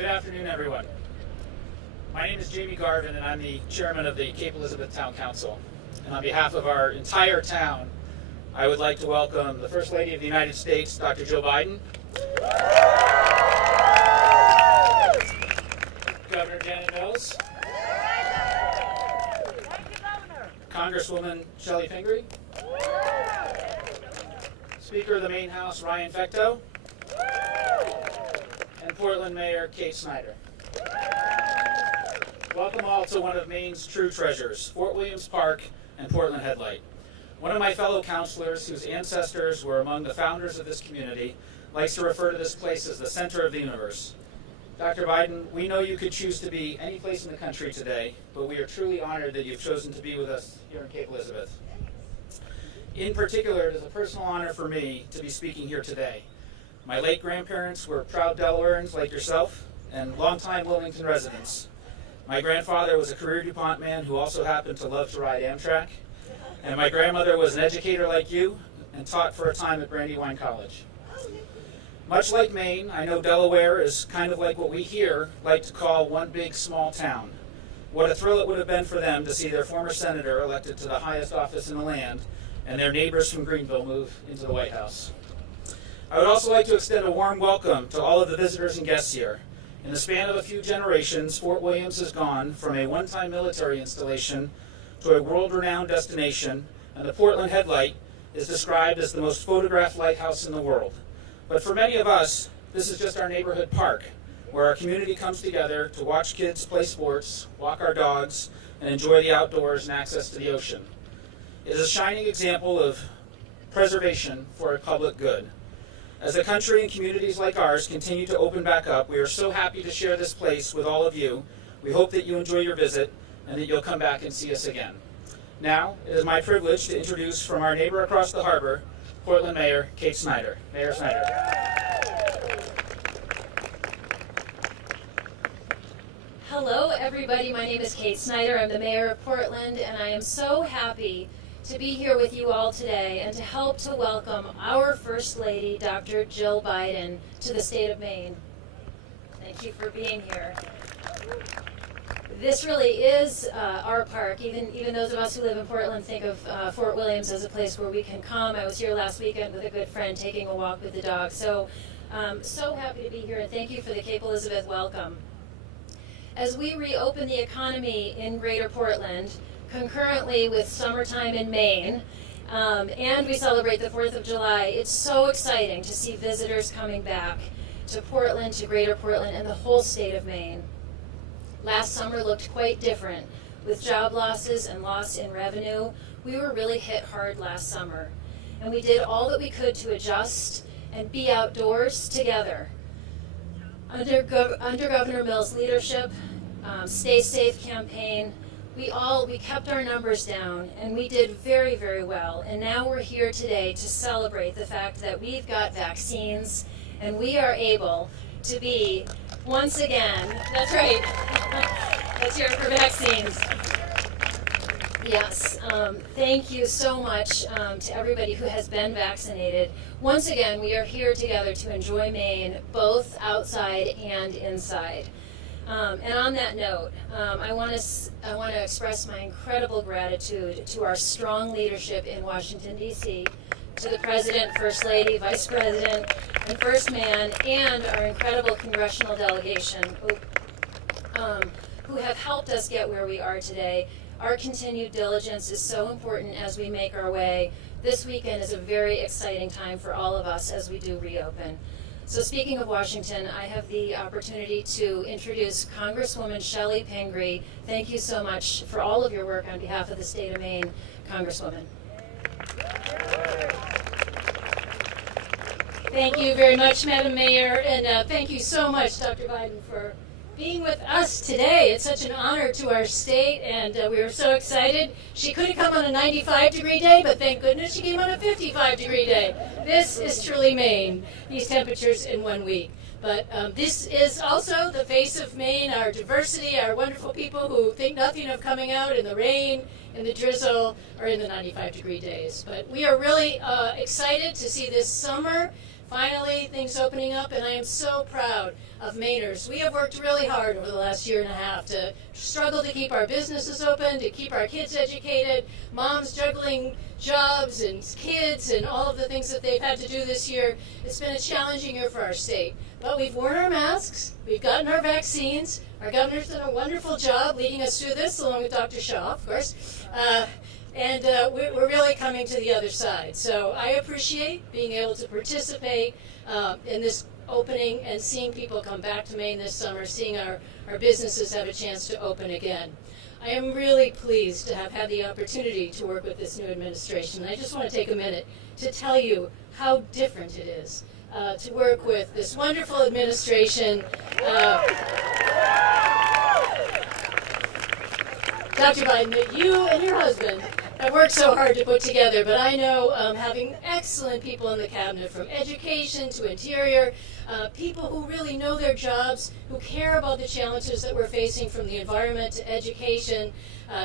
Good afternoon, everyone. My name is Jamie Garvin, and I'm the chairman of the Cape Elizabeth Town Council. And on behalf of our entire town, I would like to welcome the First Lady of the United States, Dr. Joe Biden, Governor Janet Mills, Congresswoman Shelley Pingree, Speaker of the Maine House Ryan Fecteau, and Portland Mayor Kate Snyder. Welcome all to one of Maine's true treasures, Fort Williams Park and Portland Headlight. One of my fellow counselors, whose ancestors were among the founders of this community, likes to refer to this place as the center of the universe. Dr. Biden, we know you could choose to be any place in the country today, but we are truly honored that you've chosen to be with us here in Cape Elizabeth. In particular, it is a personal honor for me to be speaking here today. My late grandparents were proud Delawareans like yourself and longtime Wilmington residents. My grandfather was a career DuPont man who also happened to love to ride Amtrak. And my grandmother was an educator like you and taught for a time at Brandywine College. Much like Maine, I know Delaware is kind of like what we here like to call one big small town. What a thrill it would have been for them to see their former senator elected to the highest office in the land and their neighbors from Greenville move into the White House. I would also like to extend a warm welcome to all of the visitors and guests here. In the span of a few generations, Fort Williams has gone from a one-time military installation to a world-renowned destination, and the Portland Headlight is described as the most photographed lighthouse in the world. But for many of us, this is just our neighborhood park, where our community comes together to watch kids play sports, walk our dogs, and enjoy the outdoors and access to the ocean. It is a shining example of preservation for a public good. As the country and communities like ours continue to open back up, we are so happy to share this place with all of you. We hope that you enjoy your visit and that you'll come back and see us again. Now, it is my privilege to introduce from our neighbor across the harbor, Portland Mayor Kate Snyder. Mayor Snyder. Hello, everybody. My name is Kate Snyder. I'm the mayor of Portland, and I am so happy to be here with you all today and to help to welcome our First Lady, Dr. Jill Biden, to the state of Maine. Thank you for being here. This really is our park. Even those of us who live in Portland think of Fort Williams as a place where we can come. I was here last weekend with a good friend taking a walk with the dog. So happy to be here, and thank you for the Cape Elizabeth welcome. As we reopen the economy in Greater Portland, concurrently with summertime in Maine, and we celebrate the 4th of July, it's so exciting to see visitors coming back to Portland, to Greater Portland, and the whole state of Maine. Last summer looked quite different. With job losses and loss in revenue, we were really hit hard last summer. And we did all that we could to adjust and be outdoors together. Under Governor Mills' leadership, Stay Safe campaign, we kept our numbers down, and we did very, very well. And now we're here today to celebrate the fact that we've got vaccines, and we are able to be, once again, that's right, let's hear it for vaccines. Yes, thank you so much to everybody who has been vaccinated. Once again, we are here together to enjoy Maine, both outside and inside. And on that note, I want to express my incredible gratitude to our strong leadership in Washington, D.C., to the President, First Lady, Vice President, and First Man, and our incredible congressional delegation who have helped us get where we are today. Our continued diligence is so important as we make our way. This weekend is a very exciting time for all of us as we do reopen. So speaking of Washington, I have the opportunity to introduce Congresswoman Shelley Pingree. Thank you so much for all of your work on behalf of the state of Maine, Congresswoman. Thank you very much, Madam Mayor, and thank you so much, Dr. Biden, for being with us today. It's such an honor to our state, and we were so excited. She could have come on a 95-degree day, but thank goodness she came on a 55-degree day. This is truly Maine, these temperatures in 1 week. But this is also the face of Maine, our diversity, our wonderful people who think nothing of coming out in the rain, in the drizzle, or in the 95-degree days. But we are really excited to see this summer, finally, things opening up, and I am so proud of Mainers. We have worked really hard over the last year and a half to struggle to keep our businesses open, to keep our kids educated, moms juggling jobs and kids and all of the things that they've had to do this year. It's been a challenging year for our state. But we've worn our masks, we've gotten our vaccines, our governor's done a wonderful job leading us through this, along with Dr. Shaw, of course. And we're really coming to the other side. So I appreciate being able to participate in this opening and seeing people come back to Maine this summer, seeing our businesses have a chance to open again. I am really pleased to have had the opportunity to work with this new administration. I just want to take a minute to tell you how different it is to work with this wonderful administration. Dr. Biden, that you and your husband have worked so hard to put together, but I know having excellent people in the cabinet, from education to interior, people who really know their jobs, who care about the challenges that we're facing, from the environment to education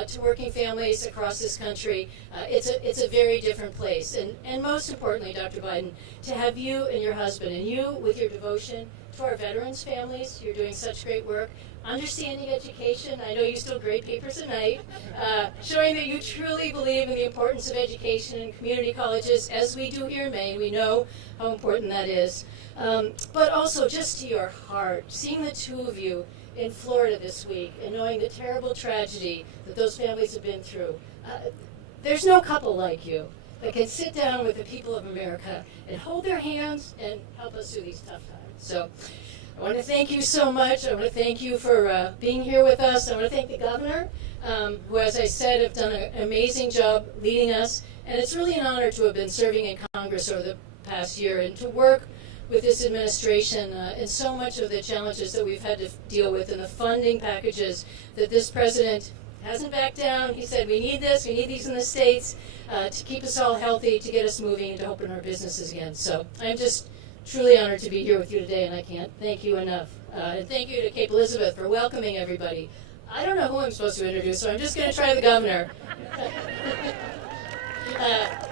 to working families across this country. It's a very different place. And most importantly, Dr. Biden, to have you and your husband, and you with your devotion to our veterans' families. You're doing such great work. Understanding education. I know you still grade papers at night, showing that you truly believe in the importance of education in community colleges, as we do here in Maine. We know how important that is. But also, just to your heart, seeing the two of you in Florida this week and knowing the terrible tragedy that those families have been through. There's no couple like you that can sit down with the people of America and hold their hands and help us through these tough times. So I want to thank you so much. I want to thank you for being here with us. I want to thank the governor, who, as I said, have done an amazing job leading us. And it's really an honor to have been serving in Congress over the past year and to work with this administration and so much of the challenges that we've had to deal with, and the funding packages that this president hasn't backed down. He said, we need this, we need these in the states to keep us all healthy, to get us moving, and to open our businesses again. So I'm just truly honored to be here with you today, and I can't thank you enough. And thank you to Cape Elizabeth for welcoming everybody. I don't know who I'm supposed to introduce, so I'm just going to try the governor.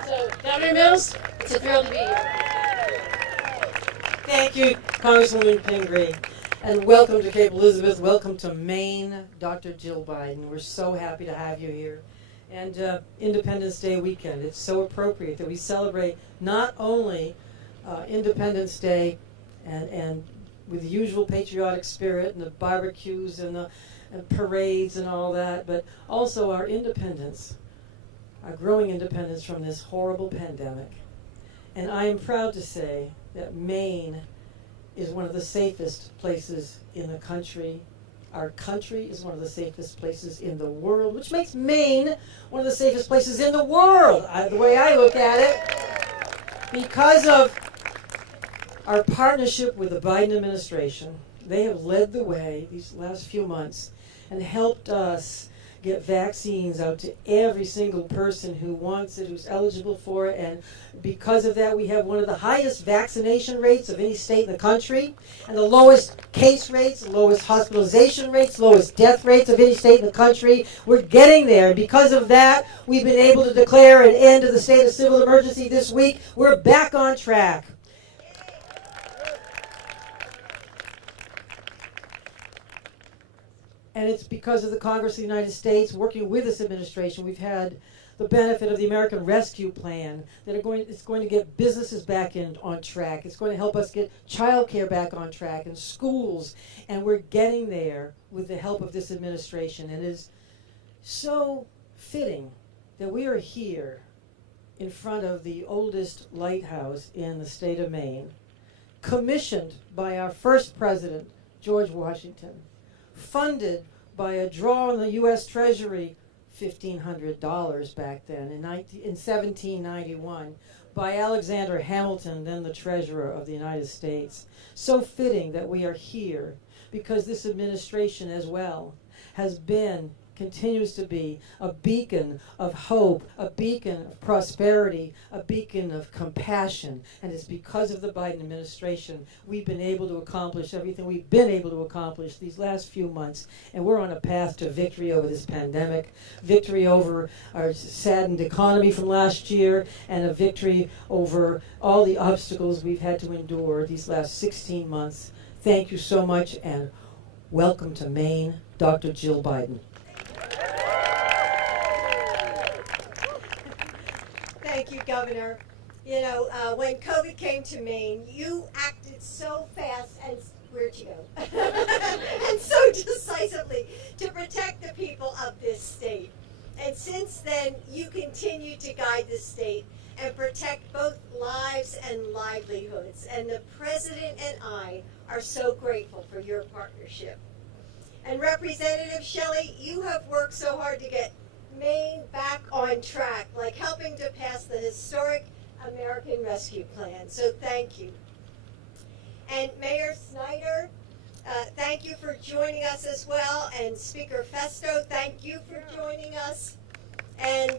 So, Governor Mills, it's a thrill to be here. Thank you, Congresswoman Pingree. And welcome to Cape Elizabeth. Welcome to Maine, Dr. Jill Biden. We're so happy to have you here. And Independence Day weekend, it's so appropriate that we celebrate not only Independence Day and with the usual patriotic spirit and the barbecues and the parades and all that, but also our independence, our growing independence from this horrible pandemic. And I am proud to say that Maine is one of the safest places in the country. Our country is one of the safest places in the world, which makes Maine one of the safest places in the world, the way I look at it, because of our partnership with the Biden administration. They have led the way these last few months and helped us get vaccines out to every single person who wants it, who's eligible for it, and because of that we have one of the highest vaccination rates of any state in the country, and the lowest case rates, lowest hospitalization rates, lowest death rates of any state in the country. We're getting there, and because of that we've been able to declare an end to the state of civil emergency this week. We're back on track. And it's because of the Congress of the United States working with this administration. We've had the benefit of the American Rescue Plan it's going to get businesses back on track. It's going to help us get child care back on track and schools. And we're getting there with the help of this administration. And it is so fitting that we are here in front of the oldest lighthouse in the state of Maine, commissioned by our first president, George Washington, funded by a draw on the U.S. Treasury, $1,500 back then, in 1791, by Alexander Hamilton, then the Treasurer of the United States. So fitting that we are here, because this administration as well has been, continues to be, a beacon of hope, a beacon of prosperity, a beacon of compassion. And it's because of the Biden administration we've been able to accomplish everything we've been able to accomplish these last few months. And we're on a path to victory over this pandemic, victory over our saddened economy from last year, and a victory over all the obstacles we've had to endure these last 16 months. Thank you so much, and welcome to Maine, Dr. Jill Biden. Thank you, Governor. You know, when COVID came to Maine, you acted so fast and where'd you go? And so decisively to protect the people of this state. And since then, you continue to guide the state and protect both lives and livelihoods. And the President and I are so grateful for your partnership. And Representative Shelley, you have worked so hard to get Maine back on track, like helping to pass the historic American Rescue Plan. So thank you. And Mayor Snyder, thank you for joining us as well. And Speaker Festo, thank you for joining us. And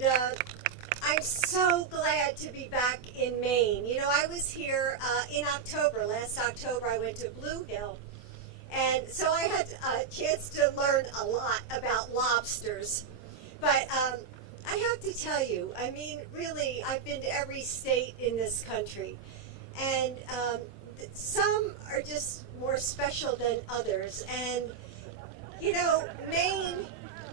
I'm so glad to be back in Maine. You know, I was here in October. Last October, I went to Blue Hill. And so I had a chance to learn a lot about lobsters. But I have to tell you, I mean, really, I've been to every state in this country. And some are just more special than others. And, you know, Maine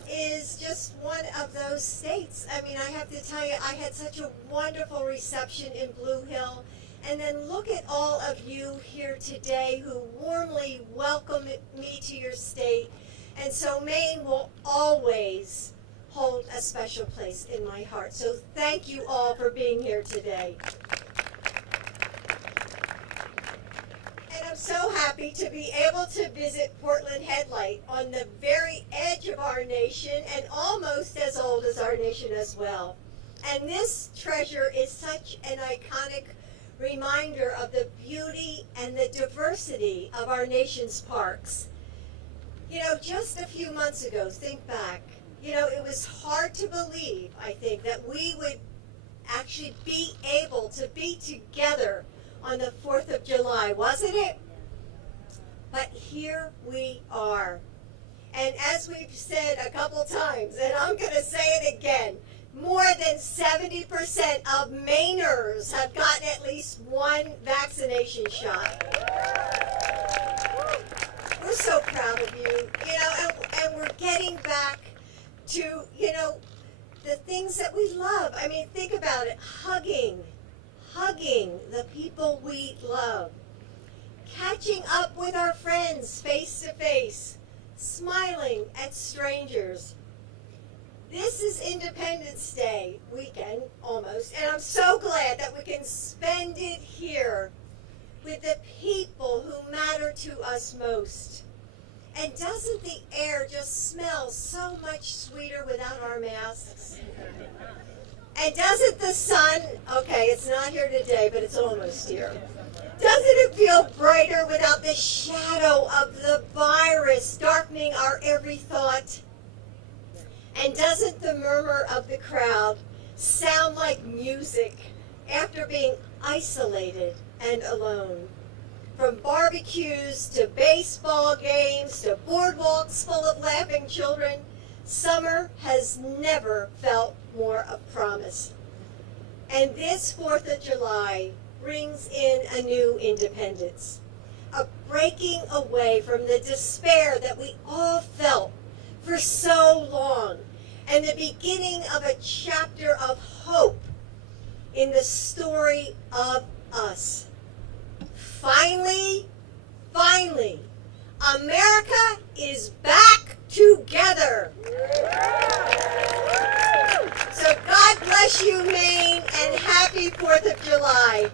is just one of those states. I mean, I have to tell you, I had such a wonderful reception in Blue Hill. And then look at all of you here today who warmly welcome me to your state. And so Maine will always hold a special place in my heart. So thank you all for being here today. And I'm so happy to be able to visit Portland Headlight on the very edge of our nation and almost as old as our nation as well. And this treasure is such an iconic reminder of the beauty and the diversity of our nation's parks. You know, just a few months ago, think back, you know, it was hard to believe, I think, that we would actually be able to be together on the 4th of July, wasn't it? But here we are. And as we've said a couple times, and I'm going to say it again, more than 70% of Mainers have gotten at least one vaccination shot. We're to, you know, the things that we love. I mean, think about it. Hugging the people we love. Catching up with our friends face to face. Smiling at strangers. This is Independence Day weekend, almost, and I'm so glad that we can spend it here with the people who matter to us most. And doesn't the air just smell so much sweeter without our masks? And doesn't the sun, okay, it's not here today, but it's almost here. Doesn't it feel brighter without the shadow of the virus darkening our every thought? And doesn't the murmur of the crowd sound like music after being isolated and alone? From barbecues to baseball games to boardwalks full of laughing children, summer has never felt more of promise. And this 4th of July brings in a new independence, a breaking away from the despair that we all felt for so long, and the beginning of a chapter of hope in the story of us. Finally, America is back together. So God bless you, Maine, and happy 4th of July.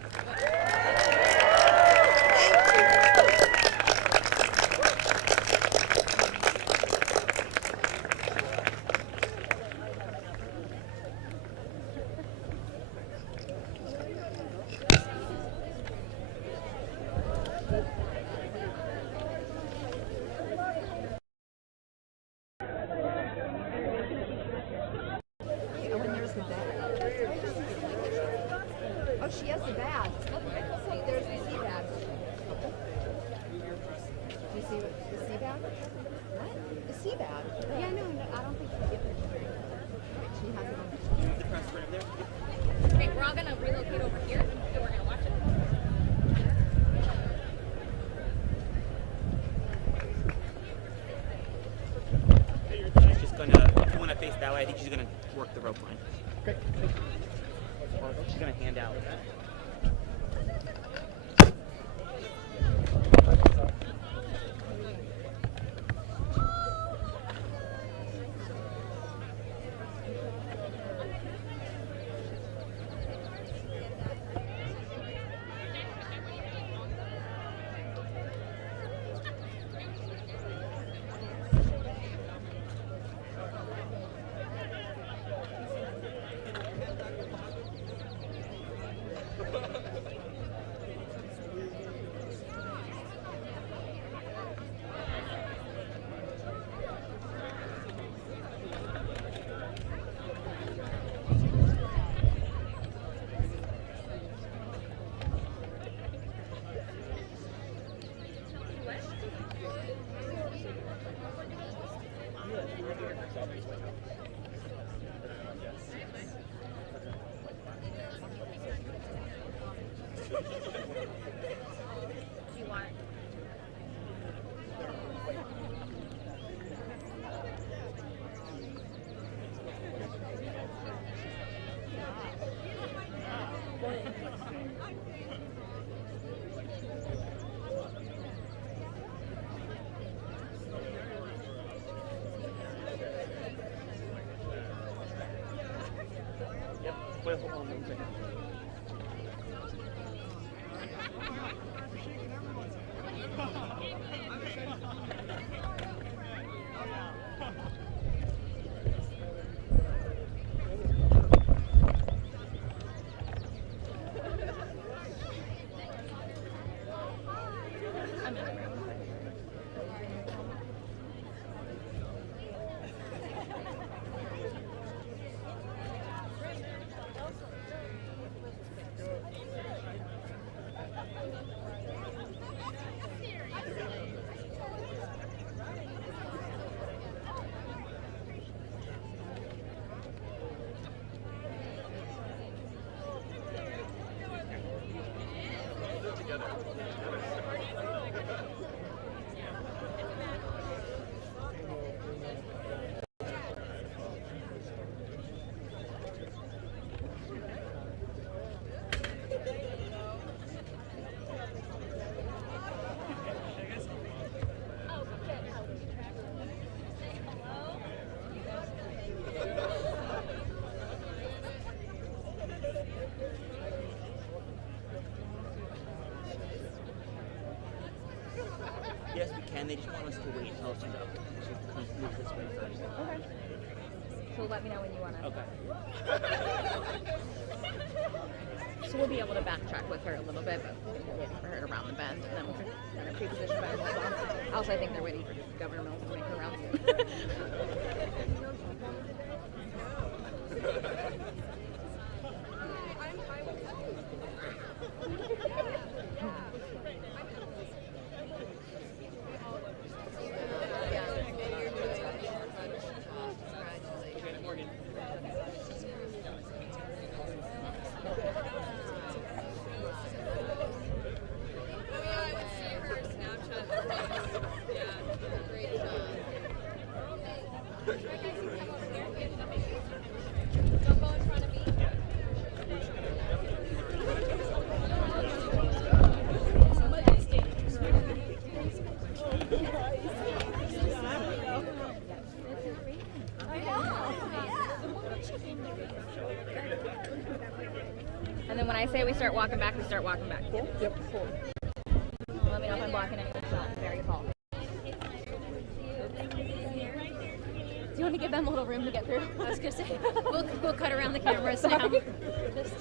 Thank you. Oh, she has the badge. See, there's the C badge. Do you see the C badge? What? The C badge. Yeah, no, I don't think she gets it. She has it on. The press right there. Okay, we're all gonna relocate over here, and we're gonna watch it. She's gonna, if you want to face that way, I think she's gonna work the rope line. Great. She's gonna hand out. Wait, hold on one second. can. They just want us to wait until she's up. She moves this way first. Okay. So let me know when you want to. Okay. So we'll be able to backtrack with her a little bit, but we're waiting for her to round the bend, and then we'll kind of pre-position better as well. Also, I think they're waiting for Governor Mills to make her rounds. And then when I say we start walking back, we start walking back. Cool? Yep. Cool. Let me know if I'm blocking anyone. Very tall. Do you want to give them a little room to get through? I was going to say, we'll cut around the cameras now. Just...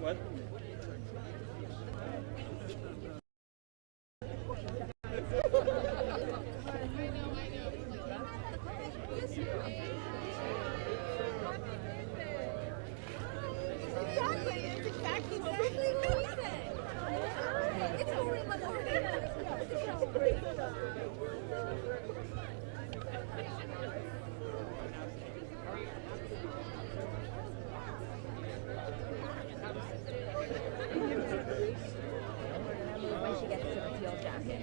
What? when she gets to the teal jacket.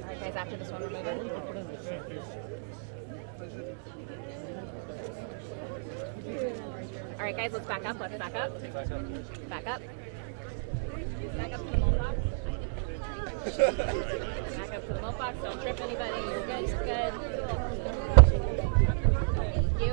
Alright guys, after this one we're moving. Alright guys, let's back up. Let's back up. Back up. Back up to the milk box. Back up to the milk box. Don't trip anybody. You're good. You're good. Thank you.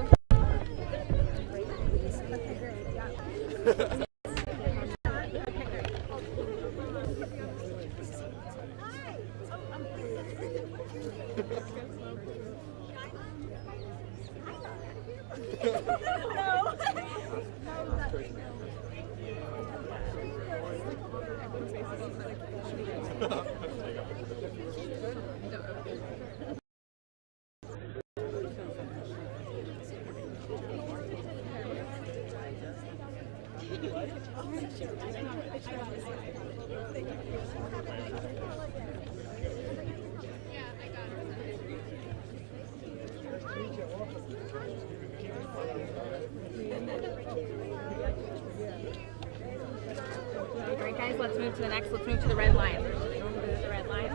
Alright guys, let's move to the next. Let's move to the red line. The red line.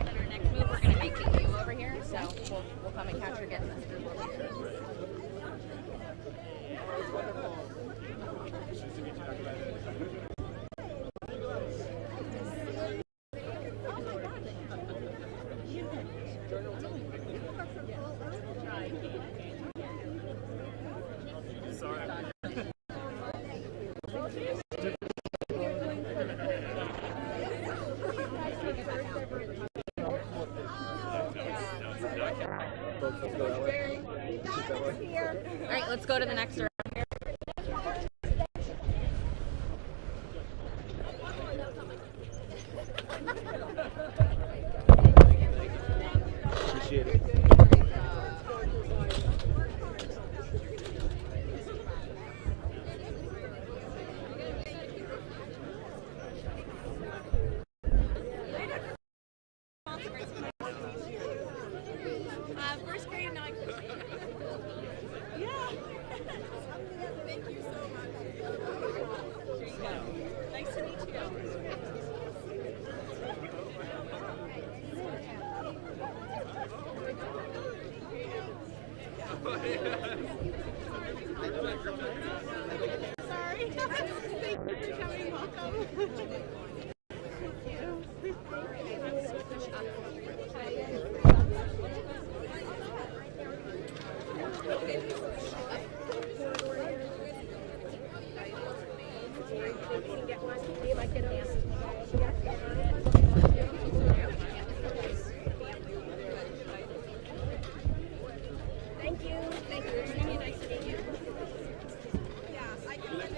And our next move, we're going to make the U over here, so we'll come and capture getting this group over here. All right, let's go to the next room. Appreciate it. First grade and now I Yeah. Thank you so much. Here you go. Nice to meet you. Sorry. Thank you for coming. Welcome. Thank you. Thank you. It's really nice to meet you. Yeah, I can live it.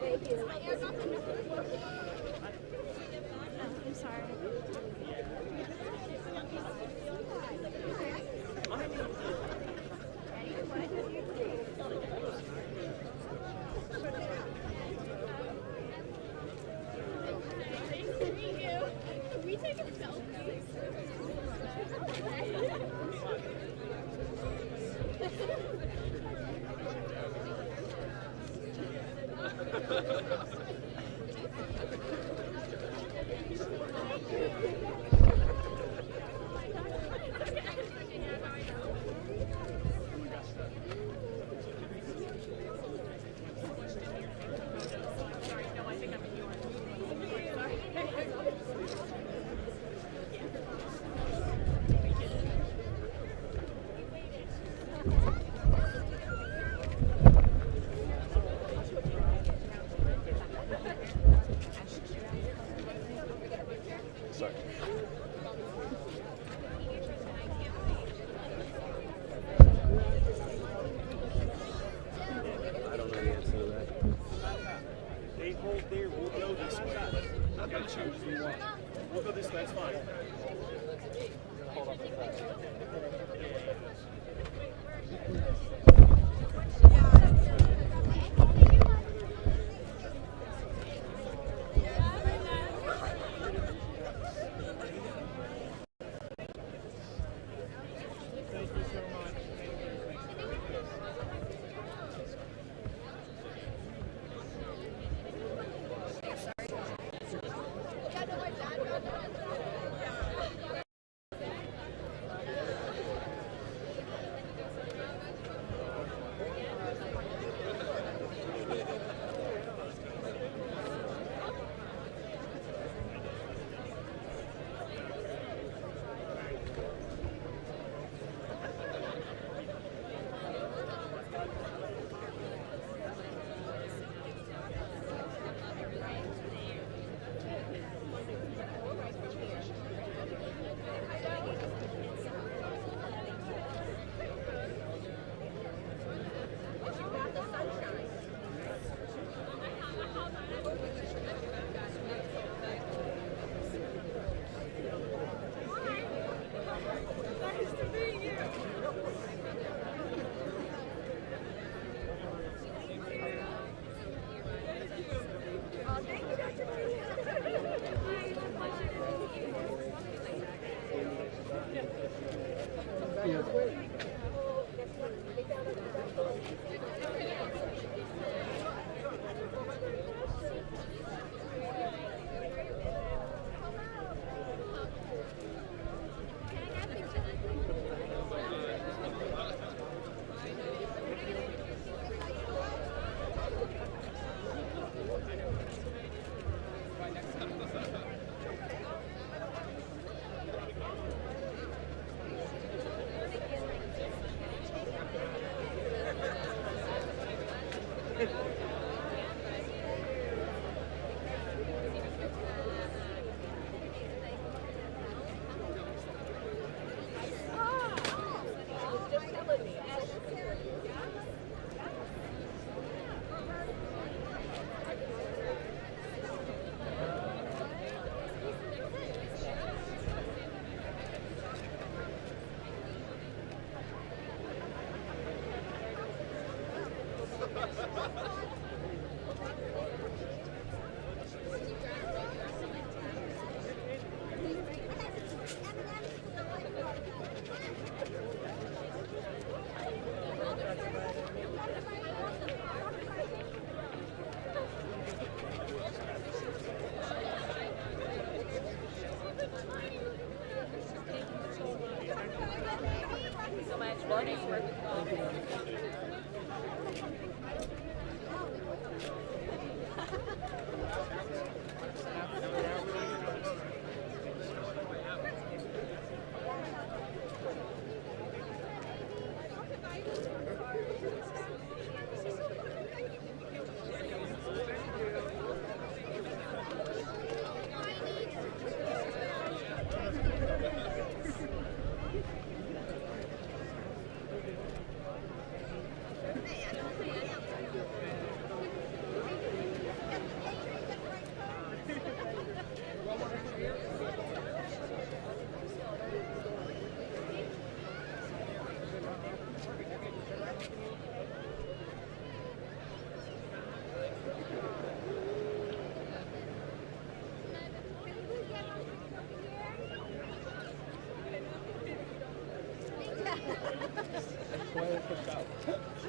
Thank you. I'm sorry. Can we take a selfie? I don't know the answer to that. They hold there, we'll go this way. You gotta choose who you want. We'll go this way, that's fine. Thank you so much.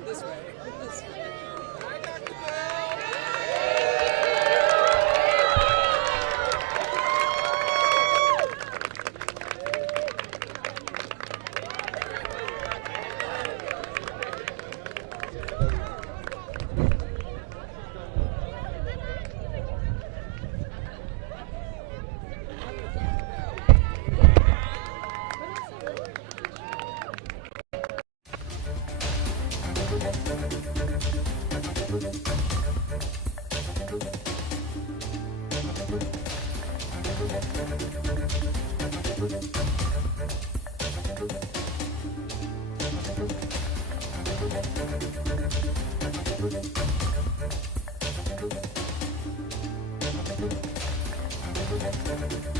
This way. This way. Thank you.